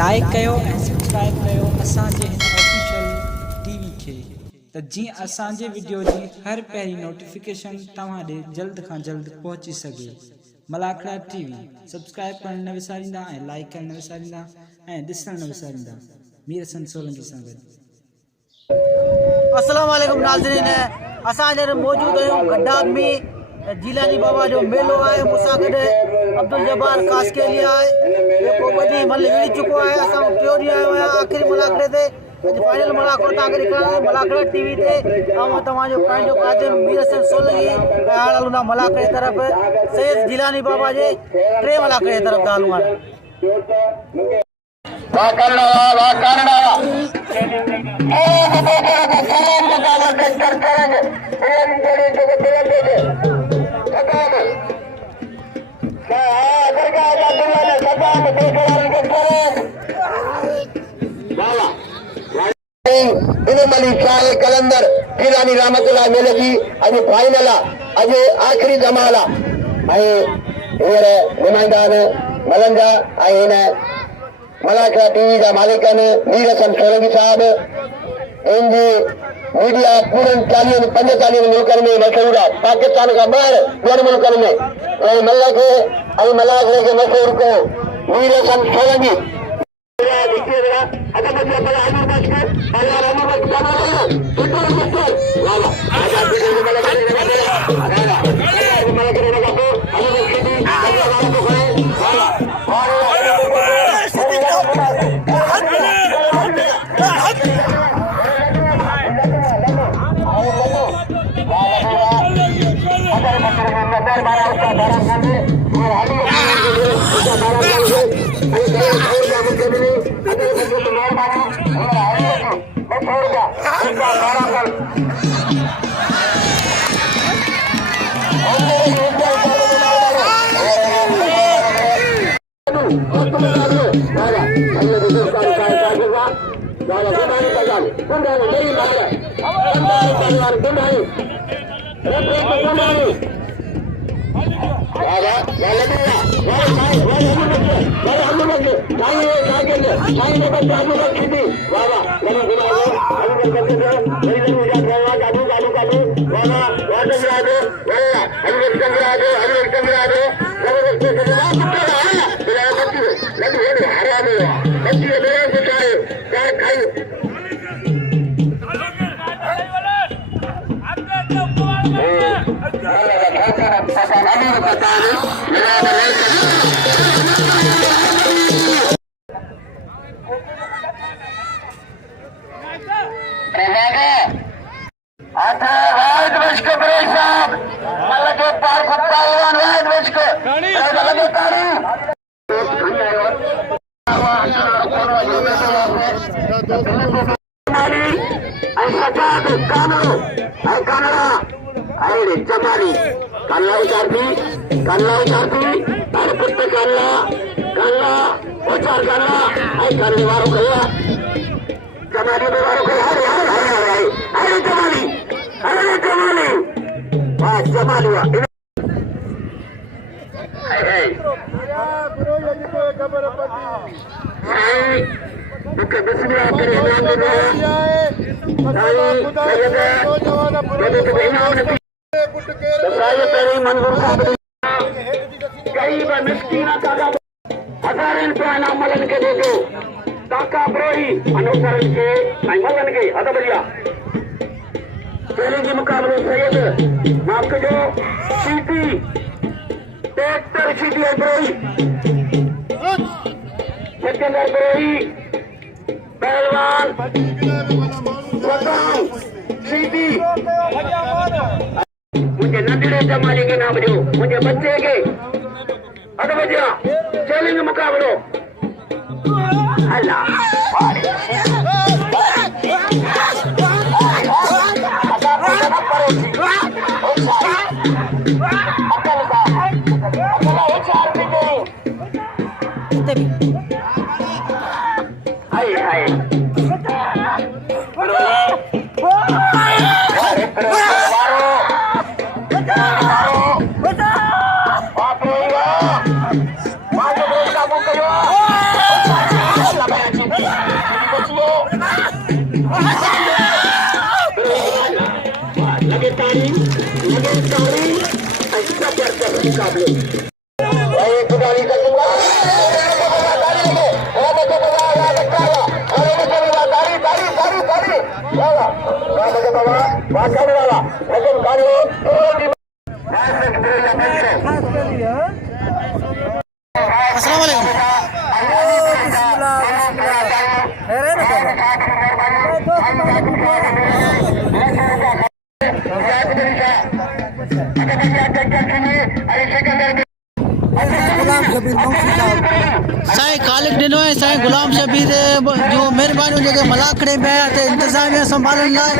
Like कयो ऐं subscribe कयो असांजे हिन ऑफिशियल टीवी खे त जीअं असांजे वीडियो जी हर पहिरीं नोटिफिकेशन तव्हां ॾे जल्द खां जल्द पहुची सघे। मलाखड़ा टीवी सब्सक्राइब करण न विसारींदा ऐं लाइक करण न विसारींदा ऐं ॾिसण न विसारींदा। मीर हसन सोलंकी सां गॾु। अस्सलाम वालेकुम नाज़रीन, असां हींअर मौजूद आहियूं गड्ढा में जीलानी बाबा जो मेलो आहे। मूंसां गॾु अब्दुल जब्बार कासकेली आहे जेको वॾी मल विड़ी चुको आहे। असां टियों ॾींहुं आयो आहियां आख़िरी मलाखड़े ते। अॼु फाइनल मलाखड़ो तव्हांखे ॾेखारियो मलाखड़ा टीवी ते। ऐं तव्हांजो पंहिंजो कादिर मीर हसन सोलंकी। ऐं हाणे हलूं था मलाखड़े तरफ़, सैयद जीलानी बाबा जे टे मलाखड़े तरफ़ था हलूं। कलंदर जीलानी रहमतुल्लाह मेले जी अॼु फाइनल आहे, अॼु आख़िरी धमाल आहे। हींअर नुमाइंदा मलनि जा ऐं हिन मलाखड़ा टीवी जा मालिक आहिनि मीर हसन सोलंकी साहब। इनजी मीडिया पूरनि 45 मुल्कनि में मशहूरु आहे, पाकिस्तान खां ॿाहिरि ॿियनि मुल्कनि में। ऐं मल खे ऐं मलाखड़े खे मशहूरु कयो मीर हसन सोलंकी। मुझे नंढड़े जमाने के नाम जो मुझे बच्चे के अध बजा चैलेंज मुकाबलो अल्लाह जबरदस्त मुकाबले भाई पुरानी का साईं ख़ालिक ॾिनो आहे साईं गुलाम शबीर जो महिरबानी जेके मलाखड़े में आया त इंतज़ामिया संभालण लाइ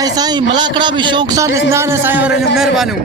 ऐं साईं मलाखड़ा बि शौक़ सां ॾिसंदा आहिनि साईं वारे जूं महिरबानियूं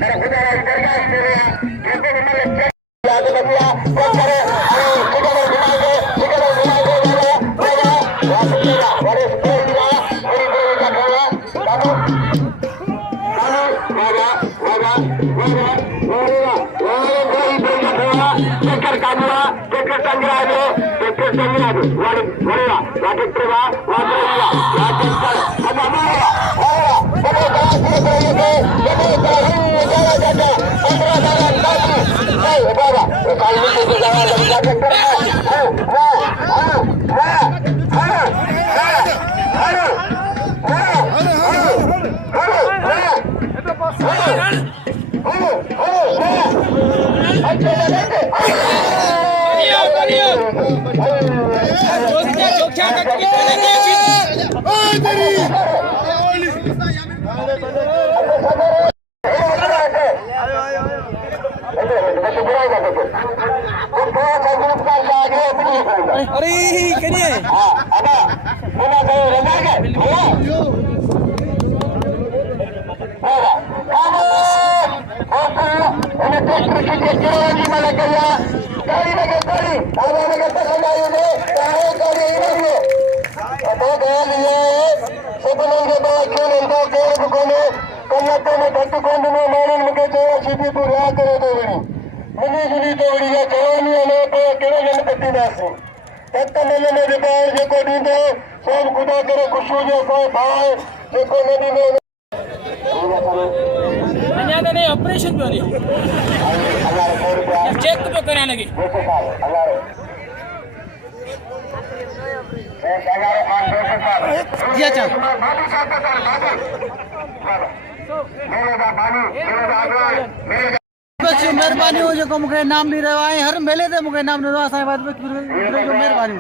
अरे करिए ऑपरेशन चेक तो कराने लगे जी अच्छा महिरबानी हो जेको मूंखे इनाम ॾई रहियो आहे हर मेले ते मूंखे इनाम ॾिनो आहे साईं वाजिब जो महिरबानी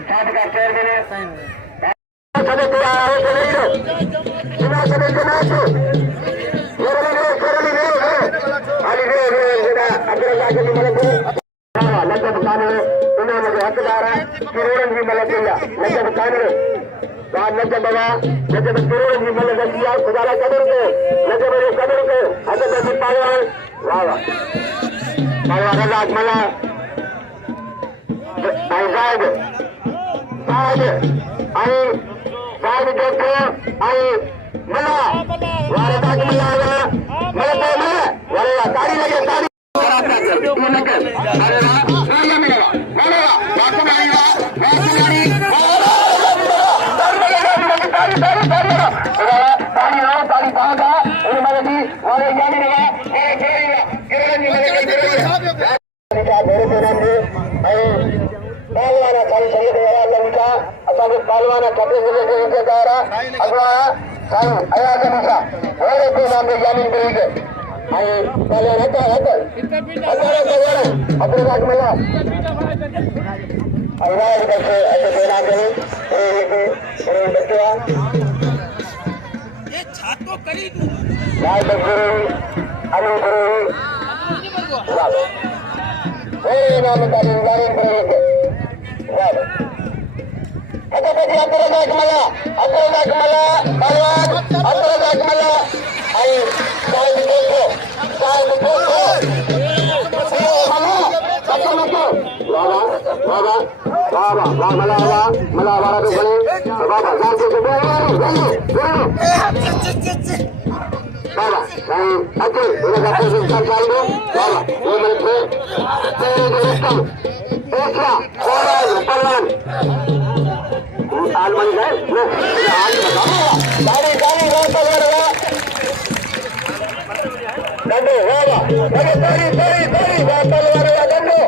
वाह वाह लगे ताली ताली ताली वाह तलवार वाला देखो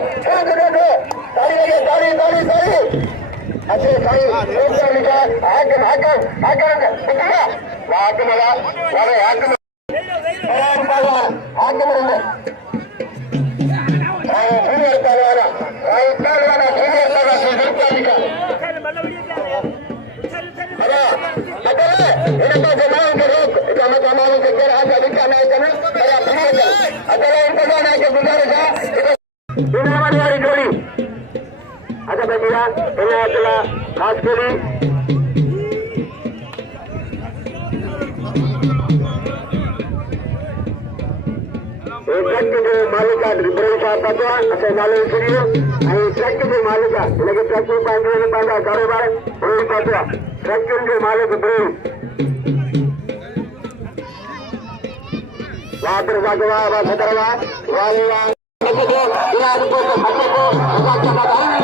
देखो ताली लगे ताली ताली ताली अच्छे साईं ऊपर लिखा हाकिम हाकिम हाकिम कितना हाकिम वाला वाले हाकिम हाकिम रहने जूनियर पहलवान पहलवान जूनियर पहलवान लिखा अरे अरे इनको जमाओ के रोक जमा जमाओ के कर आज अधिक नहीं करना अरे अपने अगर इनको जाना के गुजारिश है दुनिया वाली जोड़ी अच्छा भैया इन्हें अकेला खास के लिए ट्रक जो मालिक रिब्रेल साहब का अच्छा मालिक सुनियो ट्रक जो मालिक लगे ट्रक में पांडे पांडा कारोबार ब्रेल पाटवा ट्रक जो मालिक ब्रेल वहां पर भगवा व सदरवा वाले को इलाज को खर्चे को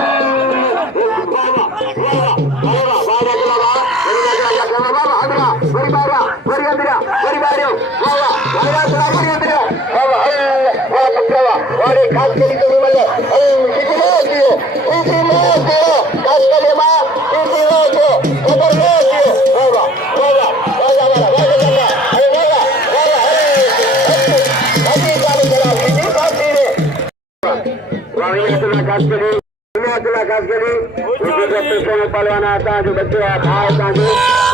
खास करी तो मिले किसी खास करे मां किसी खबर नहीं होगा होगा वाला वाला वाला अरे वाला वाला अभी गाड़ी चला किसी बात नहीं वाली इतना खास करी पहलवाना आता जो बच्चे आता जो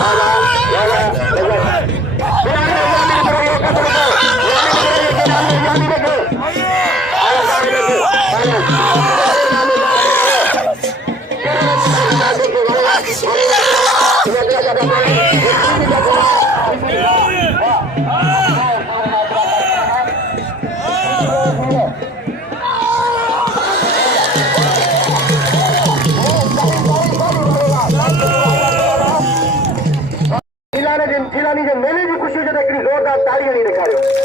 वाला वाला जिलानी जो मेले की खुशी जो देखी जोरदार तालियां नहीं दिखा रहे हो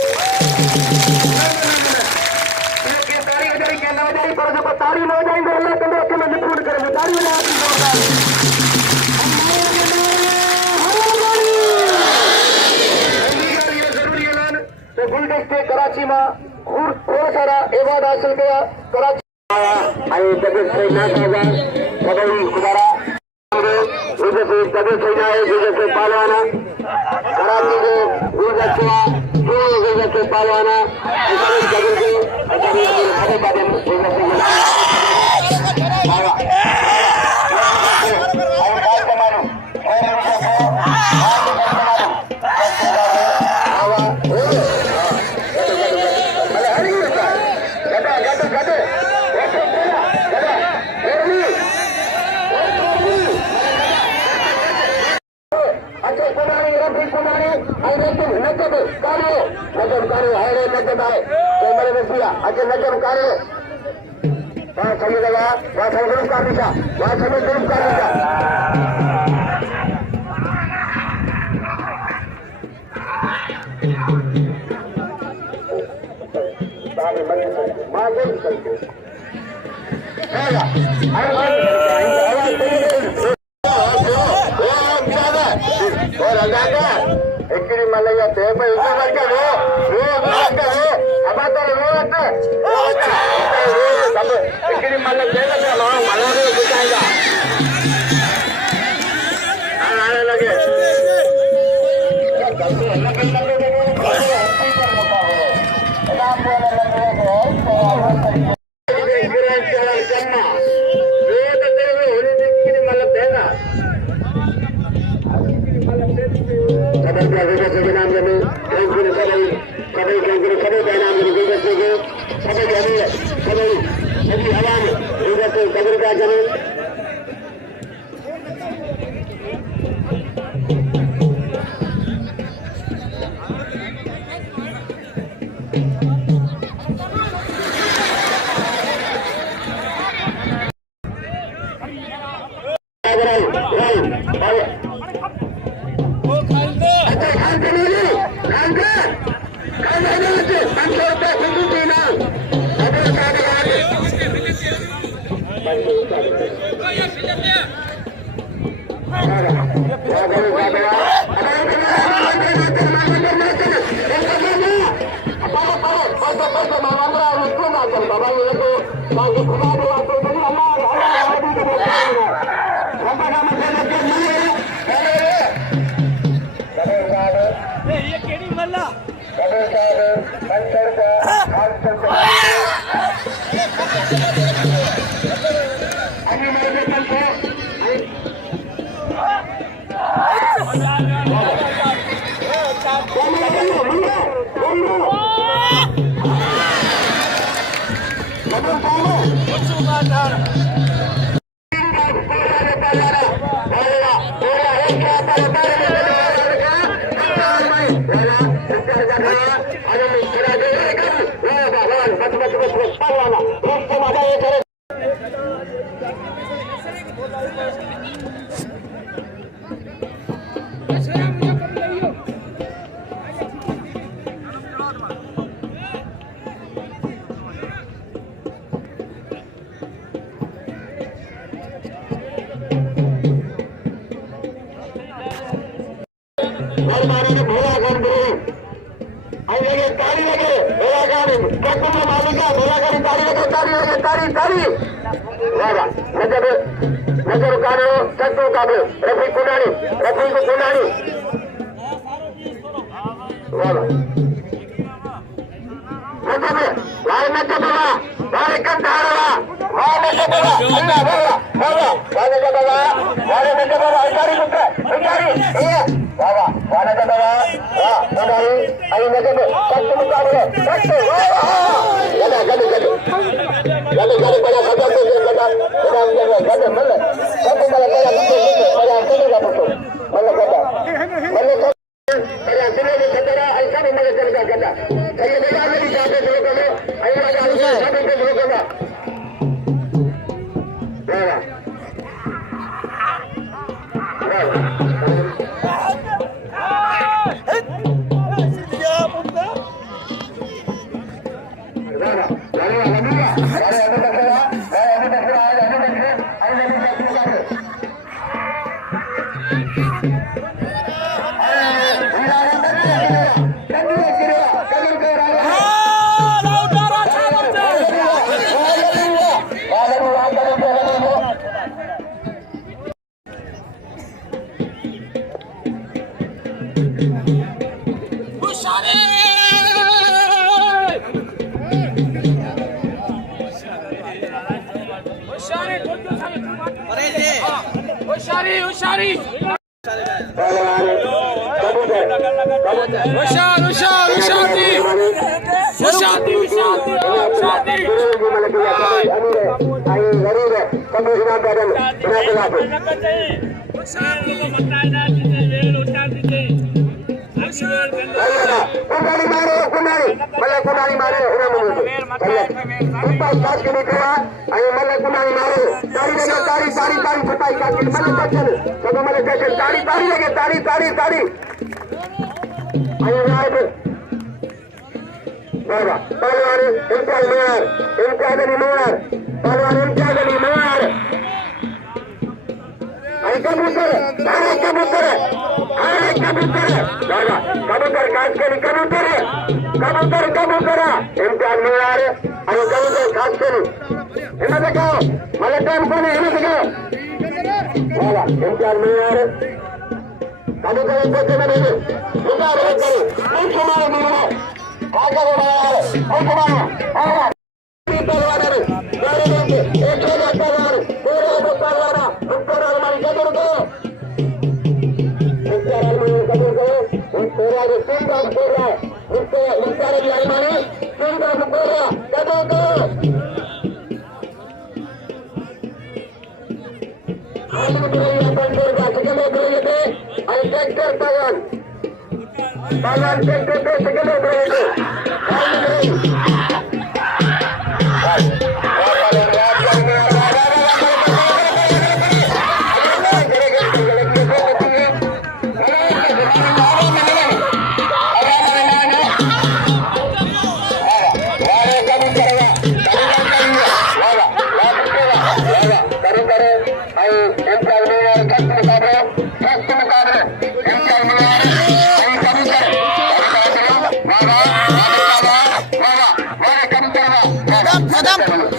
ताली न हो जाएंगे अल्लाह तंदर के में पूर्ण करेंगे ताली ना जरूरी ऐलान तो गुलदस्ते कराची में थोड़ा सारा एवार्ड हासिल किया कराची आई तबियत से ना काजा सभी गुजारा जैसे तबियत से जाए जैसे पालवाना कराची के गुलदस्ता जैसे पालवाना मलैया Thank you.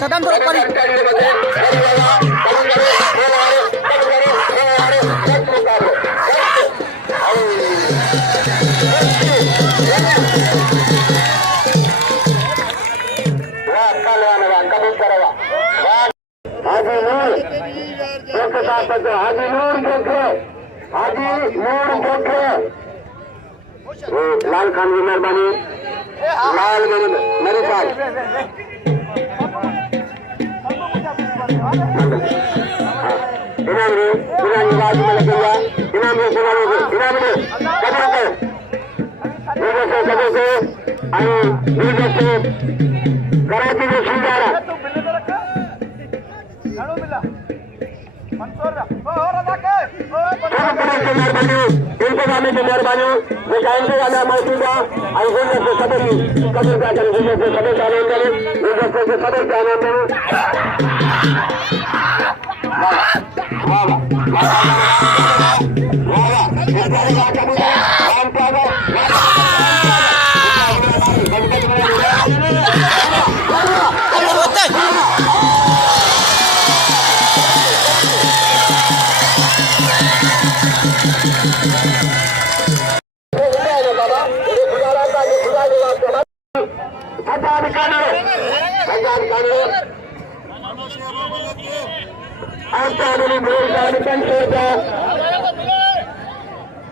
कदम थोड़ा ऊपर लाल खान की मेहरबानी लाल मेरे साथ इनाम आवाज में लगेगा इनाम कराची में सुंदर इंतजाम की मेहरबानी इंतजाम मौजूदा सदर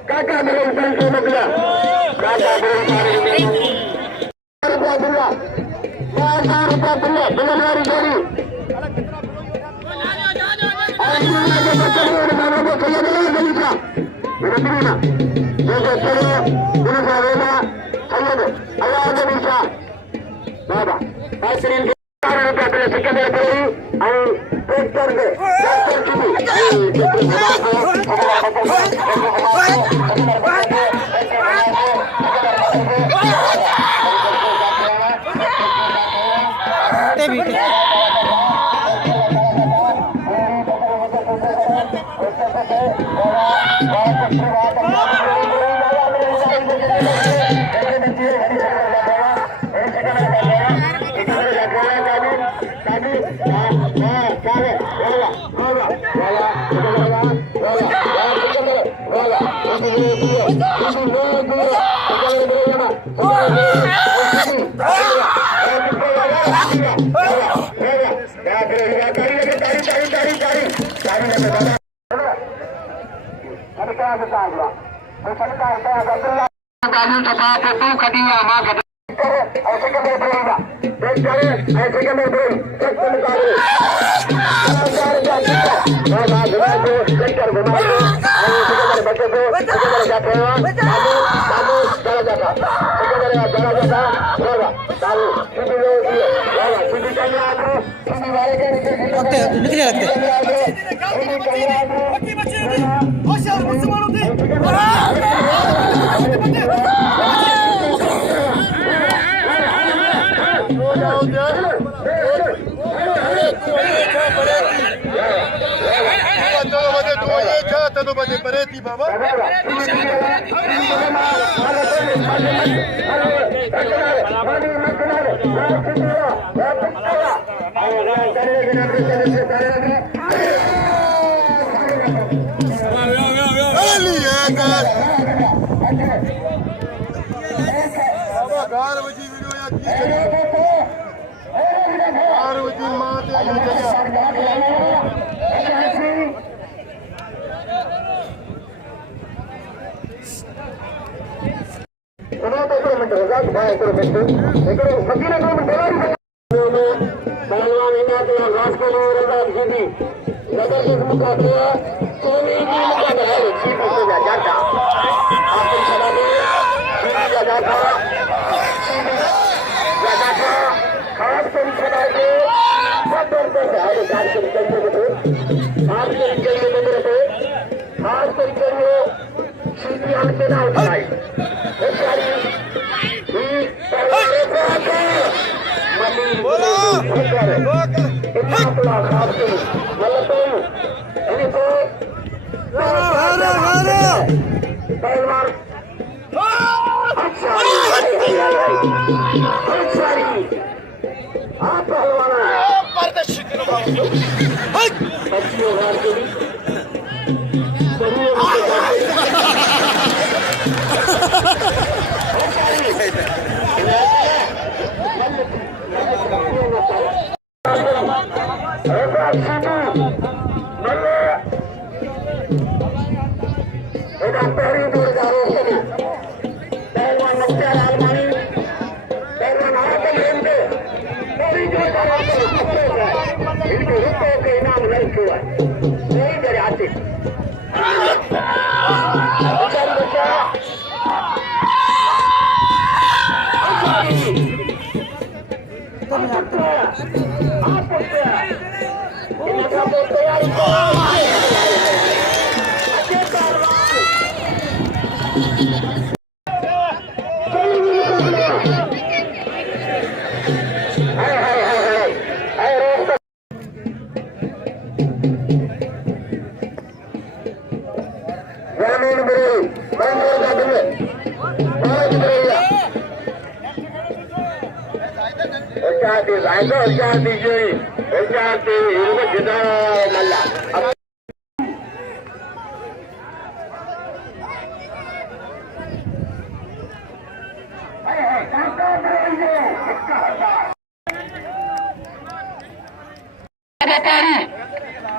काका निकले लगते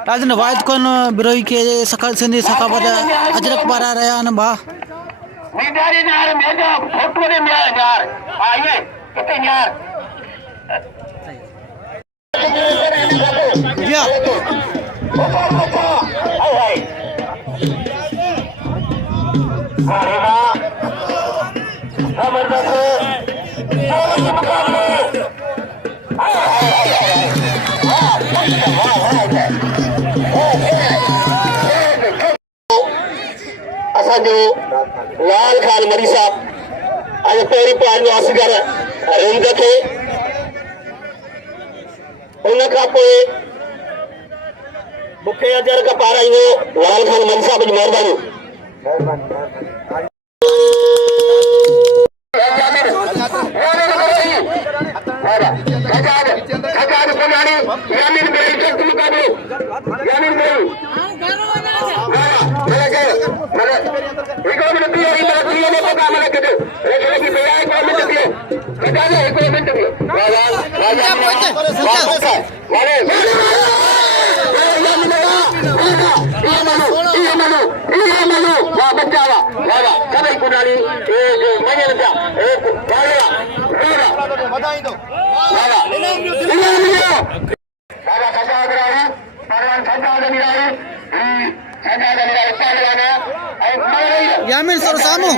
राजन वायद कोन बिरोई के सकल सिंधी सकावत अजरक पारा रहा न बा मेदारी यार मेरा फोटो ने मेरा यार आइए कितने यार या असांजो लाल खान मरी साहब अॼु पहिरीं पंहिंजो असगर रिंद खे उन खां पोइ मूंखे अजर खां पाराईंदो लाल खान मरी साहब जी महिरबानी यामिन सर सामू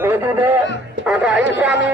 मौजूद है आका इस्लामी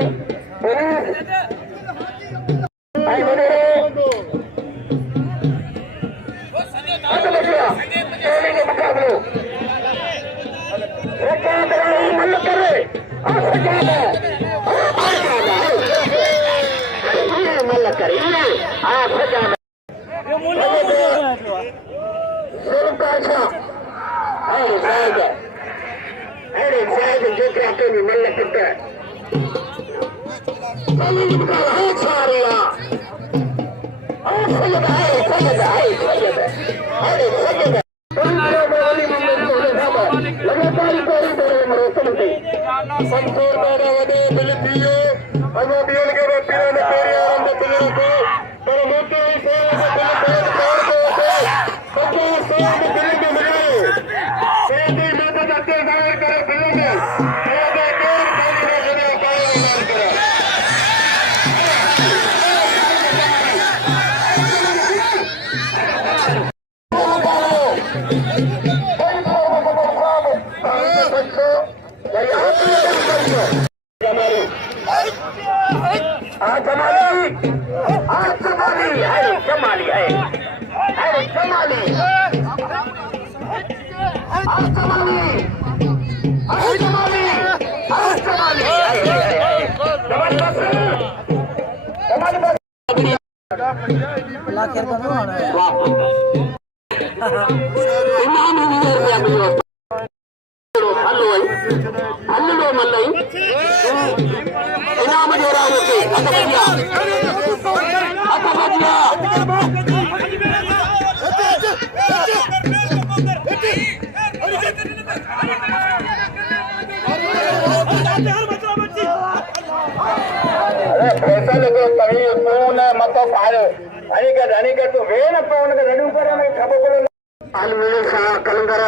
लाखेर का माना है इनाम हल्लो मल्लई इनाम जो रहा होते पैसा लगे तभी तून मत पारे अनिके तू वेन रेडी पर अलमेल शाह कलंदर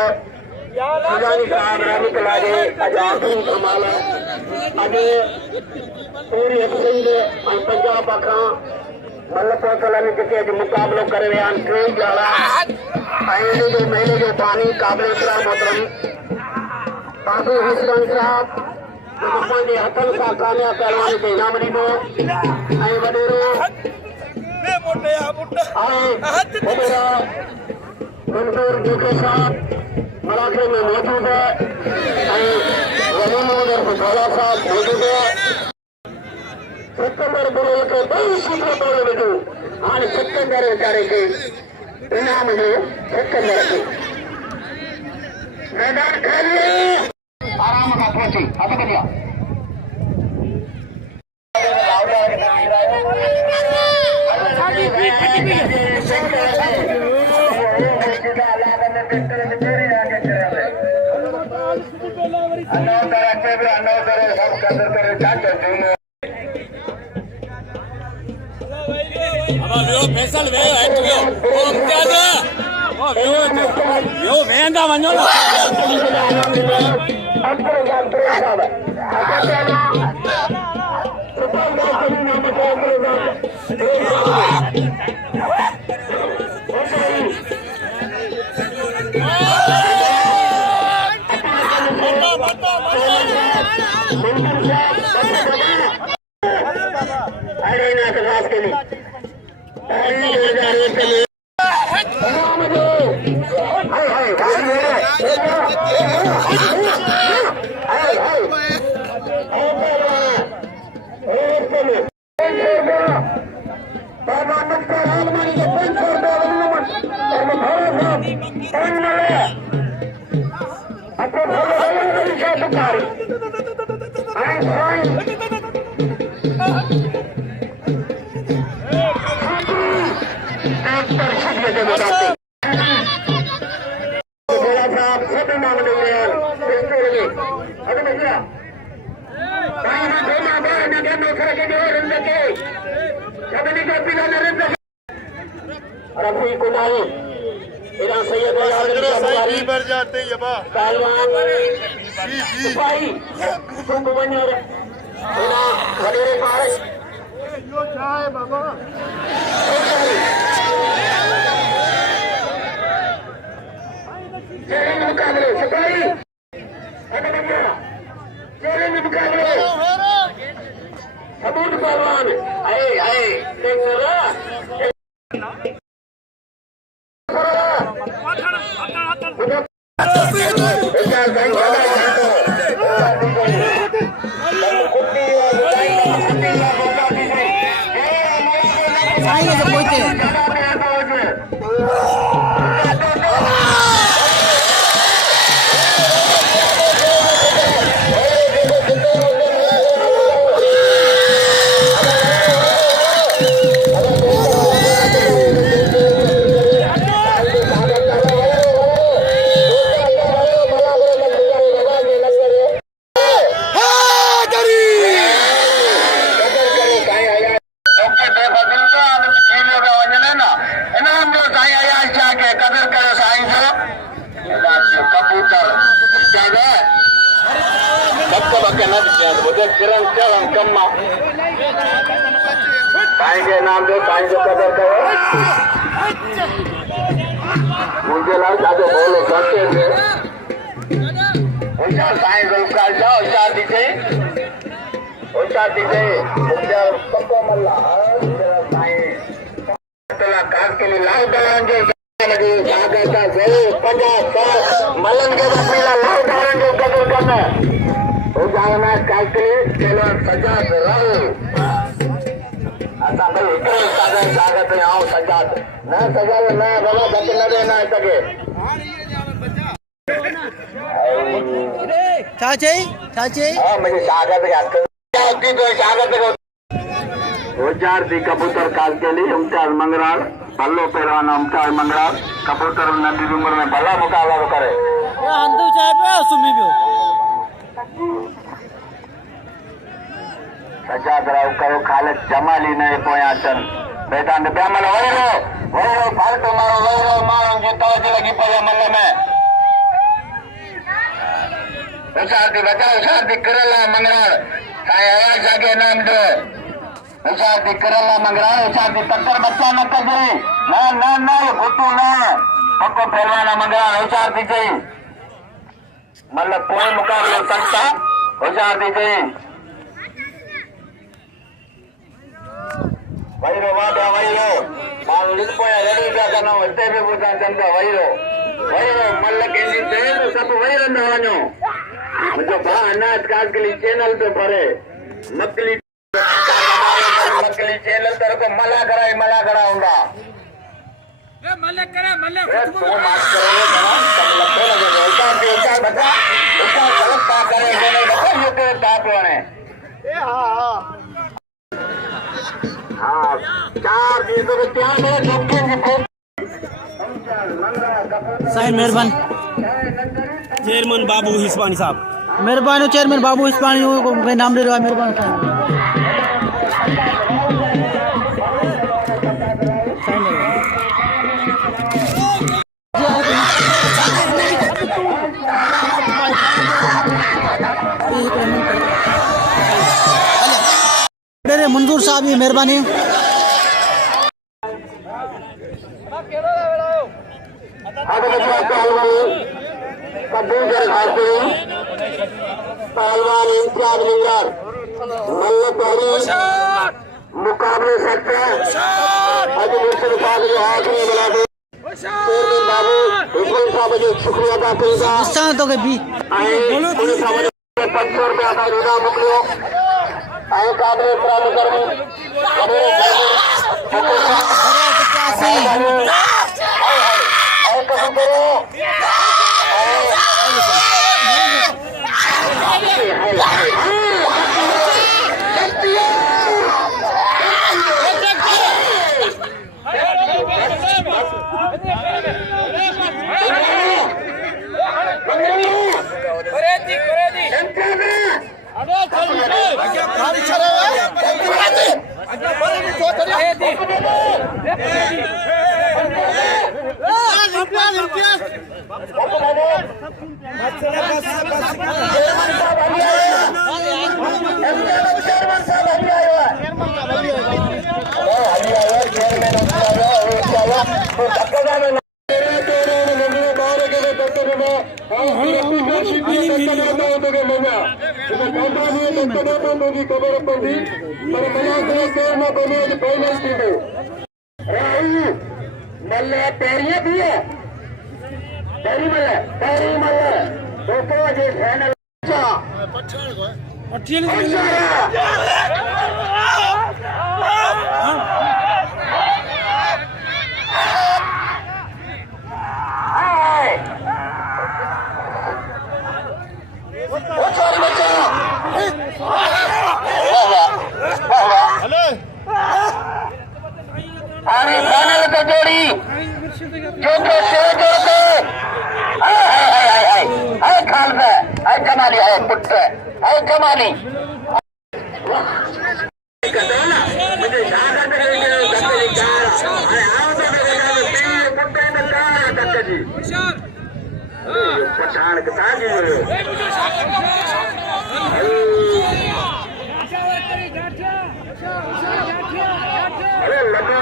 सुजानी साहब रामिक लागे अज आखिरी कमाल अज पूरी हिंद और पंजाब पाखा मल्लपुर कलानी जेके अज मुकाबलो करे विया आहिनि टे ॼाणा ऐं इन जो महीने जो पानी क़ाबिल इकराम मोहतरम बाबू हिसरन साहब जेको पंहिंजे हथनि सां कामयाब पहलवान खे इनाम ॾींदो ऐं वॾेरो मंजूर जीके साहब मलाखड़े में मौजूद है साहब मौजूद है सिकंदर बुरेल के बड़ी शीघ्र बोल विझूं हाणे सिकंदर वीचारे खे इनाम जो सिकंदर खे मैदान खाली आराम सां पहुची हथ कढिया फैसल वेंदा वञो न असां भई हिकिड़े सागर सागर ते आऊं सजाद न सजाद न बाबा घटि न ॾे न सघे चाची हाँ मुझे स्वागत है तो स्वागत है हजार थी कबूतर काल के लिए मुमताज मंगराल भल्लो पहलवान मुमताज मंगराल कबूतर नंढी उम्र में भला मुकाबला तो करे हंधु चाहे पियो सुम्ही पियो सजाद राव करो खालिद जमाली ने पोयां अचनि बेटा ने ॿिया महिल वही फाल्टो मारो वही माण्हुनि जी तवजो लॻी पई आहे मन में उसादी बचा उसादी करला मंगराल साईं आवाज़ जाके नाम दो उसादी करला मंगराल उसादी टक्कर बच्चा न कजे न न न ये फुटू न पक्को पहलवान मंगराल उसादी चई मतलब पूरे मुकाबले सकता उसादी चई वहीरो वादा वहीरो मां लिखपोया रेडी का करनो हिते बि ॿुधां चंदा वहीरो मल्ल कंहिंजी चए तो सब वहीरंदा वञो मुझे भा अनाज कागली चैनल पे पढ़े नकली चैनल तरह को मला करा होगा मल्ले करे मल्ले तो बात करोगे सब लगे लगे उसका बेटा बता उसका गलत बात करे बोले बता ये तो बात वाले हाँ चार चीजों को त्याग है जोखिम की साईं मेहरबान चेयरमैन बाबू हिस्पानी साहब मेहरबान चेयरमैन बाबू हिस्पानी को नाम दे रहा मेहरबान मंजूर साहब ये मेहरबानी पहलवान इम्तियाज लिंगर मल्ल पहली मुकाबले सकते अभी मुर्शिद साहब जो आखिरी मिला दे चेयरमैन बाबू हुसैन साहब जो शुक्रिया अदा करेगा तो के भी पुलिस साहब 500 रुपया का रुदा मोकलियो ऐं काबिल इतराम करबी मल्ल पैरियां भी है पैरी मल्ल दोस्तों अजय फाइनल फाइनल तो जोड़ी जो तो से जोड़ते हाय खालसा हाय कमाली हाय पुत्र हाय कमाली मुझे जाकर पठान के साथ अरे लगा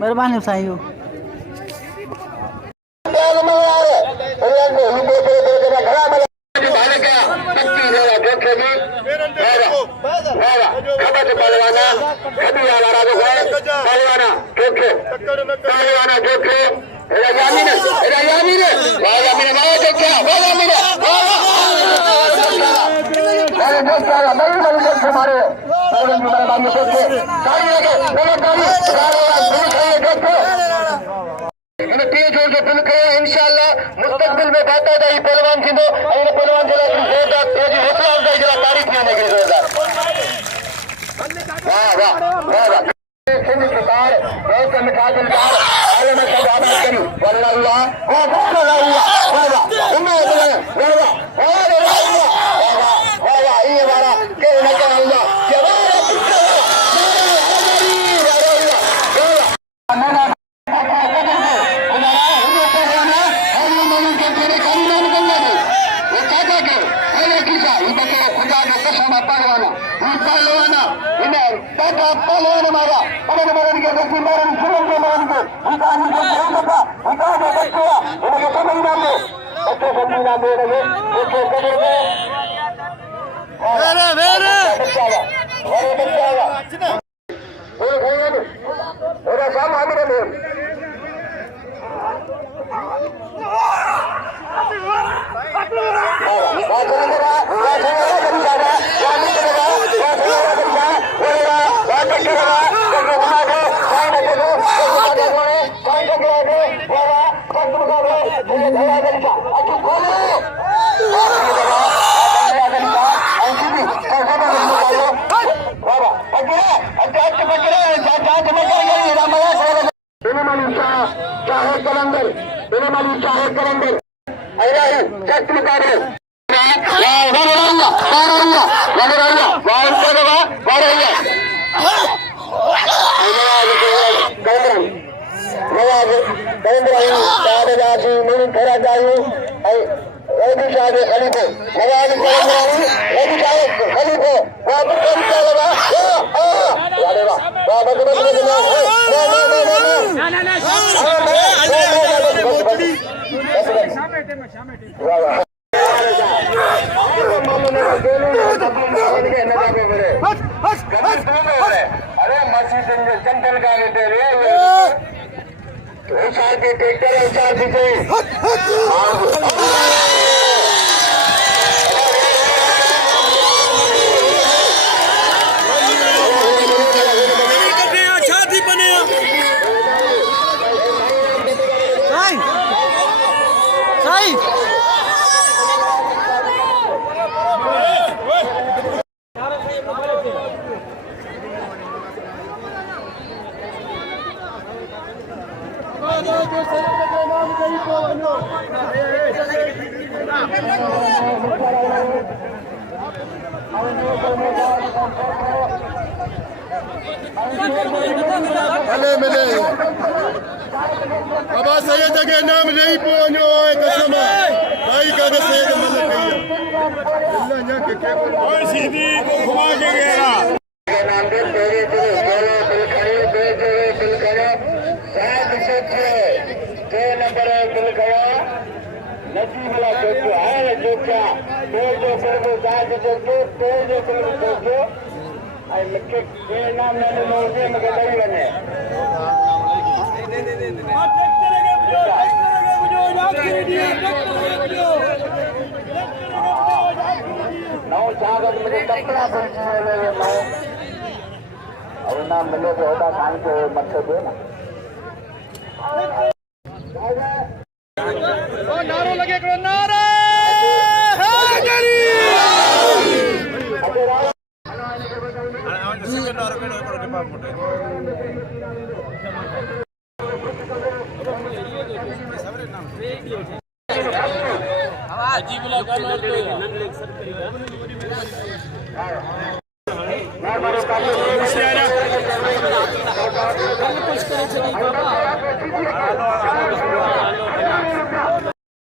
मेहरबानी साईं इंशाल्लाह मुस्तकबिल में बाता दाई पहलवान थींदो ऐं पहलवान जे लाइ ज़ोरदार तेज़ी हौसला अफ़ज़ाई जे लाइ तारीफ़ थियण लॻी ज़ोरदार वाह वाह वाह वाह सिंध शिकार देश मिठा दिलदार आलम सब आबाद करी वल्लाह वाह वाह वाह वाह उम्मीद है वाह वाह वाह वाह ये वाला के न का अल्लाह पहलवान हमारा मरण मरण के दसी मरण जुलम के मरण के हिकानी के दफा हिकानी बच्चा इनके समझ ना दो बच्चे समझ ना दे रहे बच्चे कदर में वेरे वेरे बच्चा ओए भैया ओरा साम आमिर में चाहे कलंदर अरे मस्जिद चंदन का मिले बाबा सैयद के नाम नहीं पहुंचो कसम भाई का सैयद मतलब भैया अल्लाह ने के और सीधी को घुमा के गया नाम दे तेरे दिल बोलो दिल खड़े दिल खड़े साथ से 6 नंबर दिल गया नसीबला जो है जो क्या तो जो फिर साथ जो जो आई लिखे के नाम ने लोगे मगर नहीं बने नौ जागत मुझे कपड़ा पहनने नौ और नाम मिले तो होता कान के मकसद है ना ओ नारो लगे करो नारे हैदरी